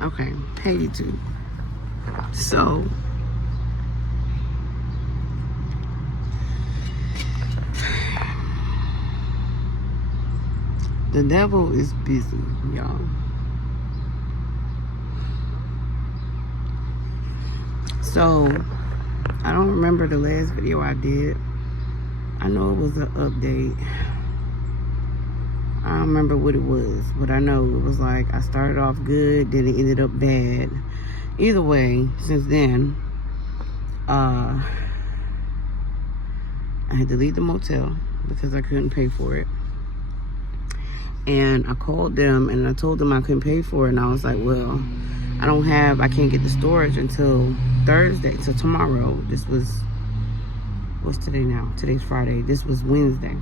Okay, hey YouTube. So the devil is busy, y'all. So I don't remember the last video I did. I know it was an update. I don't remember what it was, but I know it was like I started off good, then it ended up bad. Either way, since then, I had to leave the motel because I couldn't pay for it. And I called them and I told them I couldn't pay for it. And I was like, well, I can't get the storage until Thursday, till tomorrow. What's today now? Today's Friday. This was Wednesday.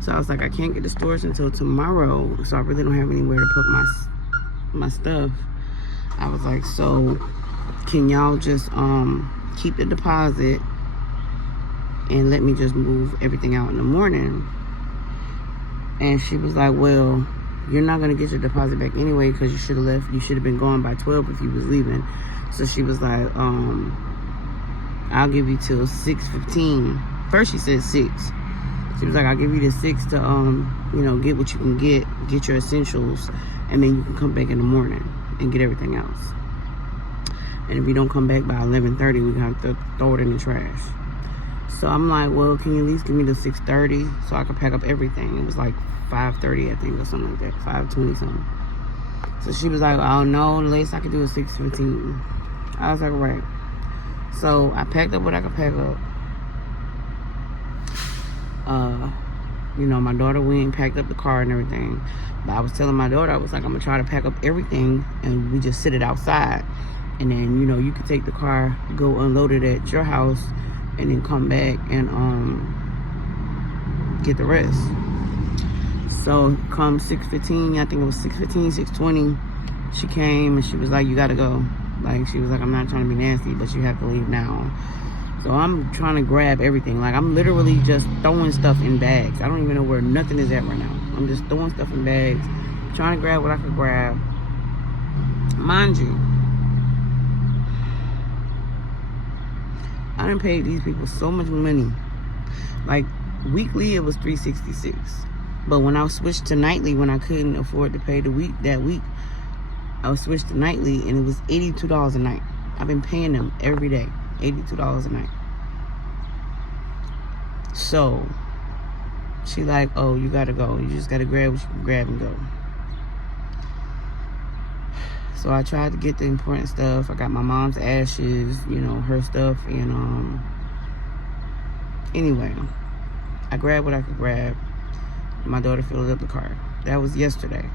So I was like, I can't get the storage until tomorrow. So I really don't have anywhere to put my stuff. I was like, so can y'all just keep the deposit and let me just move everything out in the morning? And she was like, well, you're not going to get your deposit back anyway because you should have left. You should have been gone by 12 if you was leaving. So she was like, I'll give you till 6:15. First she said 6. She was like, I'll give you to 6 to, get what you can get your essentials, and then you can come back in the morning and get everything else. And if you don't come back by 11:30, we're going to have to throw it in the trash. So I'm like, well, can you at least give me the 6:30 so I can pack up everything? It was like 5:30, I think, or something like that, 5:20 something. So she was like, oh no, the latest I could do is 6:15. I was like, right. So I packed up what I could pack up. My daughter went and packed up the car and everything. But I was telling my daughter, I was like, I'm gonna try to pack up everything and we just sit it outside. And then, you could take the car, go unload it at your house, and then come back and get the rest. So come 6:15, I think it was 6:15, 6:20, she came and she was like, you gotta go. Like, she was like, I'm not trying to be nasty, but you have to leave now. So I'm trying to grab everything. Like, I'm literally just throwing stuff in bags. I don't even know where nothing is at right now. I'm just throwing stuff in bags, trying to grab what I could grab. Mind you, I done paid these people so much money. Like, weekly it was $366. But when I switched to nightly, when I couldn't afford to pay that week, I was switched to nightly and it was $82 a night. I've been paying them every day, $82 a night. So she like, oh, you gotta go. You just gotta grab what you can grab and go. So I tried to get the important stuff. I got my mom's ashes, her stuff. And anyway, I grabbed what I could grab. My daughter filled up the car. That was yesterday.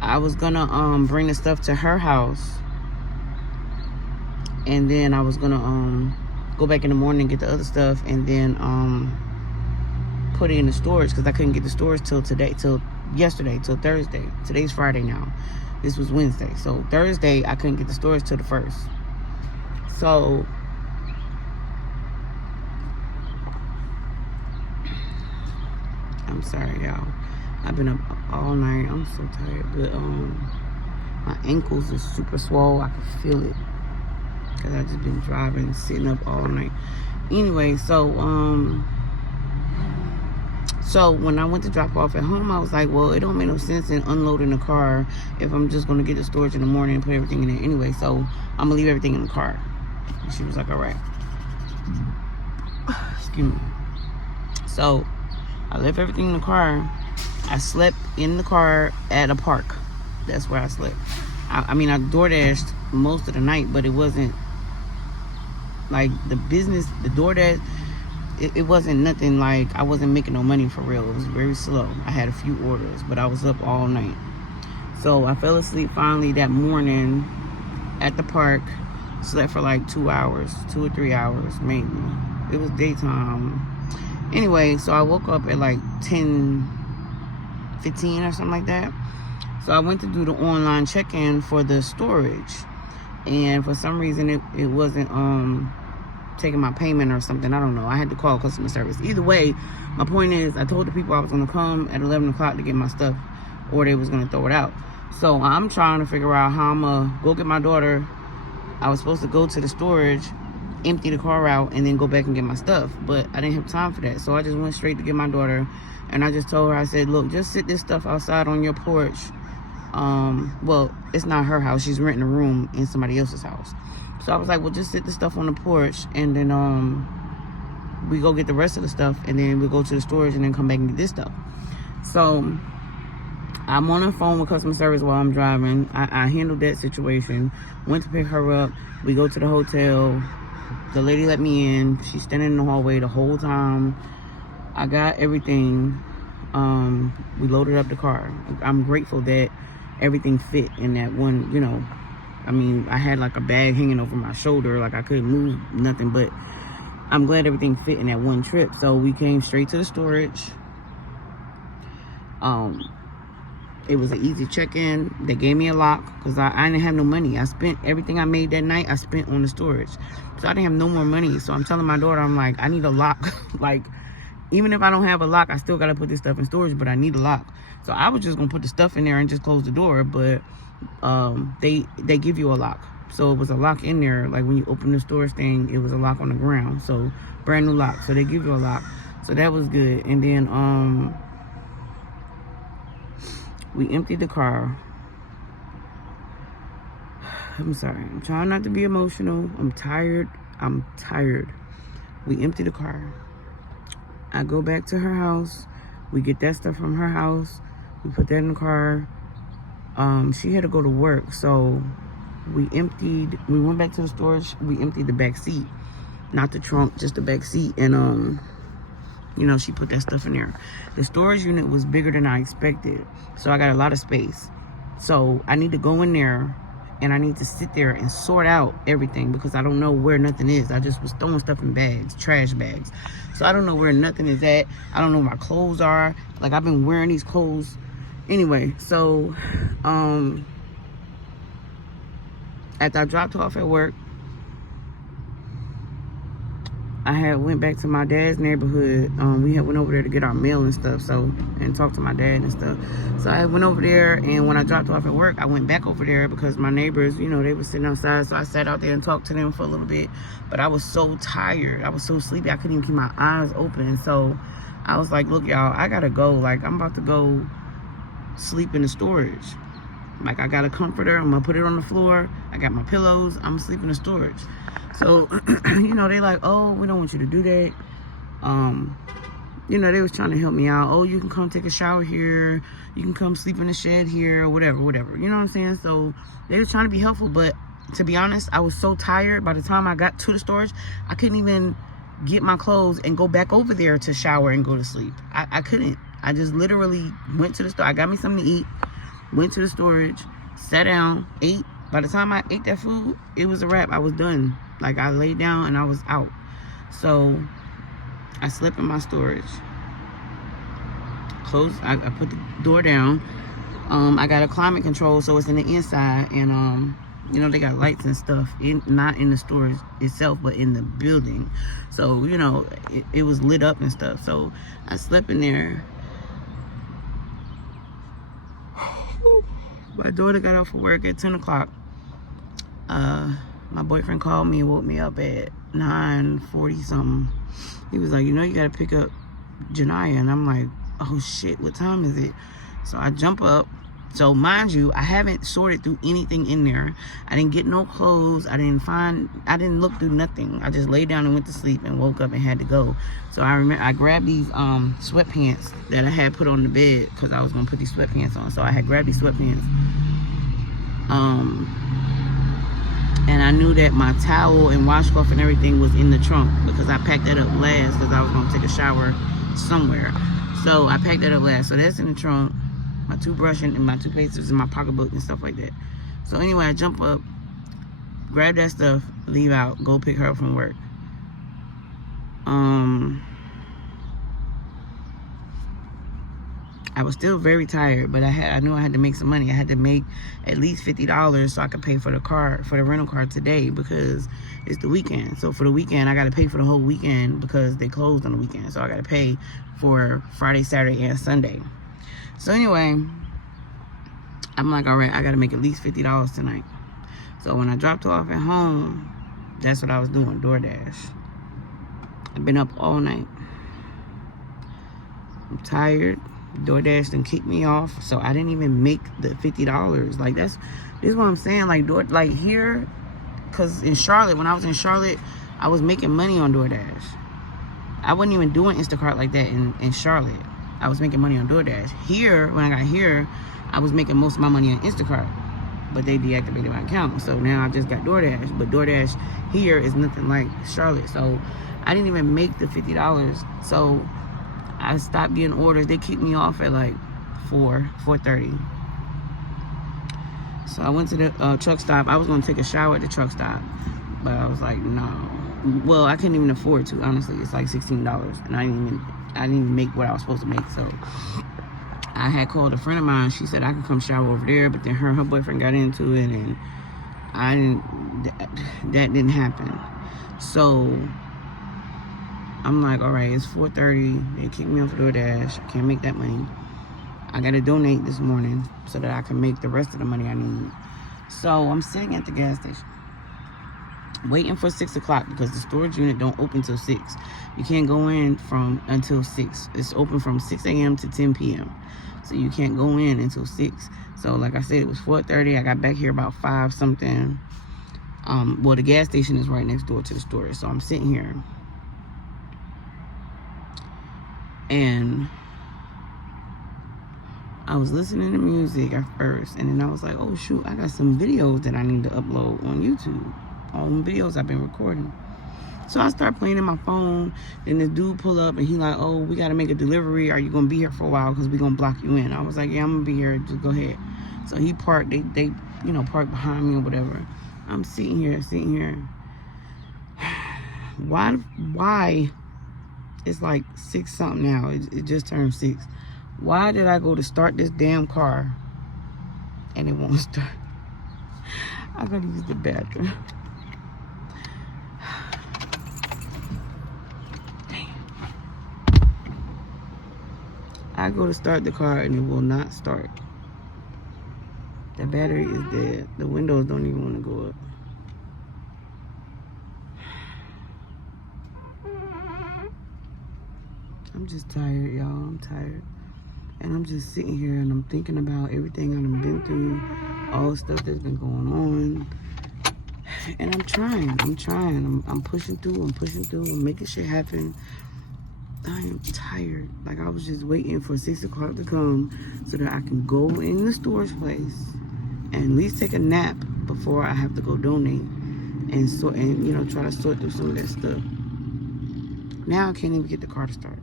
I was gonna bring the stuff to her house, and then I was gonna go back in the morning and get the other stuff, and then put it in the storage because I couldn't get the storage till yesterday, till Thursday. Today's Friday now. This was Wednesday. So Thursday I couldn't get the storage till the 1st. So I'm sorry, y'all. I've been up all night. I'm so tired. But my ankles are super swole. I can feel it because I just been driving, sitting up all night. Anyway, so when I went to drop off at home, I was like, well, it don't make no sense in unloading the car if I'm just going to get the storage in the morning and put everything in there anyway. So I'm going to leave everything in the car. And she was like, all right. Excuse me. So I left everything in the car. I slept in the car at a park. That's where I slept. I DoorDashed most of the night, but it wasn't like the DoorDash, it wasn't nothing like, I wasn't making no money for real. It was very slow. I had a few orders, but I was up all night. So I fell asleep finally that morning at the park. Slept for like 2 hours, 2 or 3 hours maybe. It was daytime. Anyway, so I woke up at like 10:15 or something like that. So I went to do the online check-in for the storage, and for some reason it wasn't taking my payment or something. I don't know. I had to call customer service. Either way, my point is, I told the people I was going to come at 11 o'clock to get my stuff, or they was going to throw it out. So I'm trying to figure out how I'm gonna go get my daughter. I was supposed to go to the storage, empty the car out, and then go back and get my stuff, but I didn't have time for that. So I just went straight to get my daughter, and I just told her, I said, look, just sit this stuff outside on your porch. Well, it's not her house, she's renting a room in somebody else's house. So I was like, well, just sit the stuff on the porch, and then we go get the rest of the stuff, and then we go to the storage and then come back and get this stuff. So I'm on the phone with customer service while I'm driving. I handled that situation, went to pick her up. We go to the hotel. The lady let me in. She's standing in the hallway the whole time. I got everything. We loaded up the car. I'm grateful that everything fit in that one, you know. I mean, I had like a bag hanging over my shoulder, like I couldn't move nothing, but I'm glad everything fit in that one trip. So we came straight to the storage. It was an easy check-in. They gave me a lock because I didn't have no money. I spent everything I made that night, I spent on the storage. So I didn't have no more money. So I'm telling my daughter, I'm like, I need a lock. Like, even if I don't have a lock, I still got to put this stuff in storage, but I need a lock. So I was just going to put the stuff in there and just close the door. But they give you a lock. So it was a lock in there. Like when you open the storage thing, it was a lock on the ground. So brand new lock. So they give you a lock. So that was good. And then we emptied the car. I'm sorry. I'm trying not to be emotional. I'm tired. We empty the car. I go back to her house. We get that stuff from her house. We put that in the car. She had to go to work, so we went back to the storage. We emptied the back seat, not the trunk, just the back seat. And you know, she put that stuff in there. The storage unit was bigger than I expected, so I got a lot of space. So I need to go in there and I need to sit there and sort out everything because I don't know where nothing is. I just was throwing stuff in bags, trash bags. So I don't know where nothing is at. I don't know where my clothes are. Like, I've been wearing these clothes. Anyway, so after I dropped her off at work, I had went back to my dad's neighborhood. We had went over there to get our mail and stuff, so, and talk to my dad and stuff. So I went over there, and when I dropped off at work, I went back over there because my neighbors, you know, they were sitting outside. So I sat out there and talked to them for a little bit. But I was so tired. I was so sleepy. I couldn't even keep my eyes open. So I was like, look, y'all, I gotta go. Like, I'm about to go sleep in the storage. Like, I got a comforter. I'm gonna put it on the floor. I got my pillows. I'm gonna sleep in the storage. So, you know, they like, oh, we don't want you to do that. You know, they was trying to help me out. Oh, you can come take a shower here. You can come sleep in the shed here, or whatever. You know what I'm saying? So they were trying to be helpful, but to be honest, I was so tired. By the time I got to the storage, I couldn't even get my clothes and go back over there to shower and go to sleep. I couldn't. I just literally went to the store. I got me something to eat, went to the storage, sat down, ate. By the time I ate that food, it was a wrap. I was done. Like, I laid down and I was out. So I slept in my storage. Closed. I put the door down. I got a climate control, so it's in the inside, and you know, they got lights and stuff not in the storage itself, but in the building. So, you know, it was lit up and stuff. So I slept in there. My daughter got off of work at 10 o'clock. My boyfriend called me and woke me up at 9:40 something. He was like, you know, you gotta pick up Janiyah. And I'm like, oh shit, what time is it? So I jump up. So mind you, I haven't sorted through anything in there. I didn't get no clothes. I didn't look through nothing. I just laid down and went to sleep and woke up and had to go. So I remember I grabbed these sweatpants that I had put on the bed because I was gonna put these sweatpants on. So I had grabbed these sweatpants. And I knew that my towel and washcloth and everything was in the trunk because I packed that up last because I was gonna take a shower somewhere. So I packed that up last. So that's in the trunk. My toothbrush and my toothpaste was in my pocketbook and stuff like that. So anyway, I jump up, grab that stuff, leave out, go pick her up from work. I was still very tired, but I knew I had to make some money. I had to make at least $50 so I could pay for the rental car today because it's the weekend. So for the weekend, I got to pay for the whole weekend because they closed on the weekend. So I got to pay for Friday, Saturday, and Sunday. So anyway, I'm like, all right, I gotta make at least $50 tonight. So when I dropped her off at home, that's what I was doing, DoorDash. I've been up all night. I'm tired. DoorDash done kicked me off, so I didn't even make the $50. Like, this is what I'm saying. Like here, because in Charlotte, when I was in Charlotte, I was making money on DoorDash. I wasn't even doing Instacart like that in Charlotte. I was making money on DoorDash. Here, when I got here, I was making most of my money on Instacart, but they deactivated my account. So now I just got DoorDash. But DoorDash here is nothing like Charlotte. So I didn't even make the $50. So I stopped getting orders. They kicked me off at like 4:30. So I went to the truck stop. I was going to take a shower at the truck stop, but I was like, no. Well, I couldn't even afford to, honestly. It's like $16, and I didn't even make what I was supposed to make. So I had called a friend of mine. She said I could come shower over there, but then her boyfriend got into it, and that didn't happen. So I'm like, all right, it's 4:30. They kicked me off DoorDash. I can't make that money. I got to donate this morning so that I can make the rest of the money I need. So I'm sitting at the gas station waiting for 6 o'clock because the storage unit don't open till 6. You can't go in until 6. It's open from 6 a.m. to 10 p.m. So you can't go in until 6. So like I said, it was 4:30. I got back here about 5 something. Well, the gas station is right next door to the storage. So I'm sitting here. And I was listening to music at first, and then I was like, oh shoot, I got some videos that I need to upload on YouTube. All them videos I've been recording. So I start playing in my phone, then this dude pull up and he like, oh, we gotta make a delivery. Are you gonna be here for a while? Because we gonna block you in. I was like, yeah, I'm gonna be here, just go ahead. So he parked, they parked behind me or whatever. I'm sitting here. Why? It's like 6 something now. It just turned 6. Why did I go to start this damn car and it won't start? I gotta use the bathroom. I go to start the car and it will not start. The battery is dead. The windows don't even want to go up. I'm just tired, y'all. I'm tired. And I'm just sitting here and I'm thinking about everything I've been through, all the stuff that's been going on. And I'm trying. I'm pushing through. I'm making shit happen. I am tired. Like, I was just waiting for 6 o'clock to come so that I can go in the storage place and at least take a nap before I have to go donate and try to sort through some of that stuff. Now I can't even get the car to start.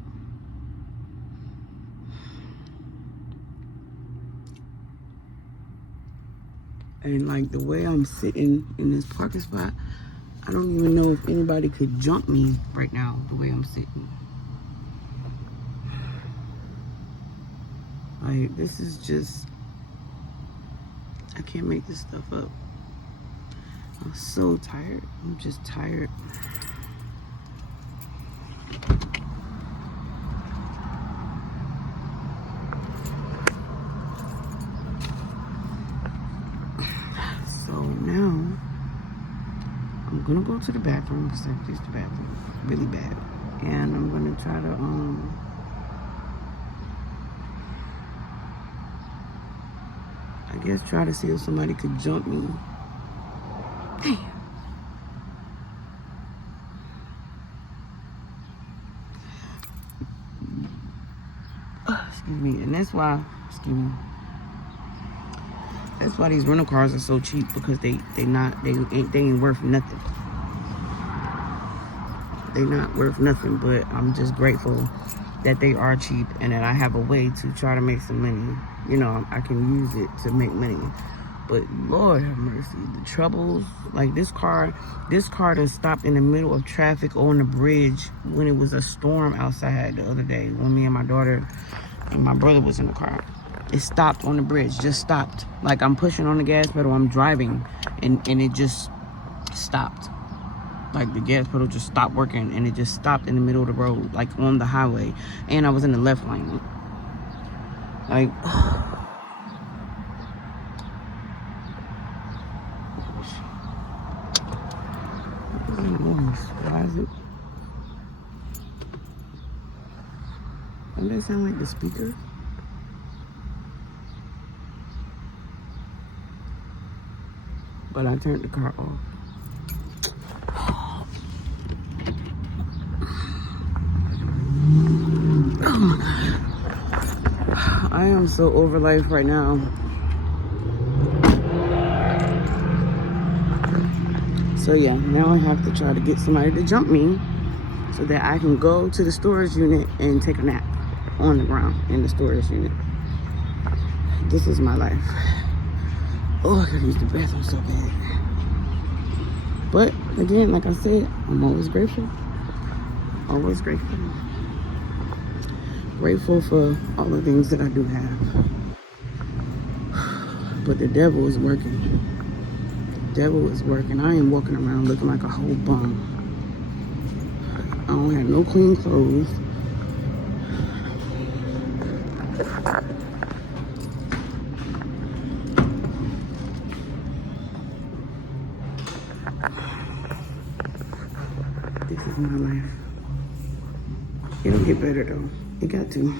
And like the way I'm sitting in this parking spot, I don't even know if anybody could jump me right now, the way I'm sitting. Like, this is just, I can't make this stuff up. I'm so tired. I'm just tired. So now, I'm gonna go to the bathroom because I used the bathroom really bad. And I'm gonna try to, I guess try to see if somebody could jump me. Damn. Excuse me. And that's why, that's why these rental cars are so cheap, because they ain't worth nothing. They not worth nothing, but I'm just grateful that they are cheap and that I have a way to try to make some money. You know, I can use it to make money. But Lord have mercy, the troubles. Like, this car done stopped in the middle of traffic on the bridge when it was a storm outside the other day, when me and my daughter and my brother was in the car. It stopped on the bridge, just stopped. Like, I'm pushing on the gas pedal, I'm driving, and it just stopped. Like, the gas pedal just stopped working, and it just stopped in the middle of the road, like on the highway. And I was in the left lane. Like, that sound like the speaker? But I turned the car off. Oh my God. I am so over life right now. So yeah, now I have to try to get somebody to jump me so that I can go to the storage unit and take a nap on the ground in the storage unit. This is my life. Oh, I gotta use the bathroom so bad. But again, like I said, I'm always grateful. Always grateful. Grateful for all the things that I do have. But the devil is working. The devil is working. I ain't walking around looking like a whole bum. I don't have no clean clothes. This is my life. It'll get better though. It got to.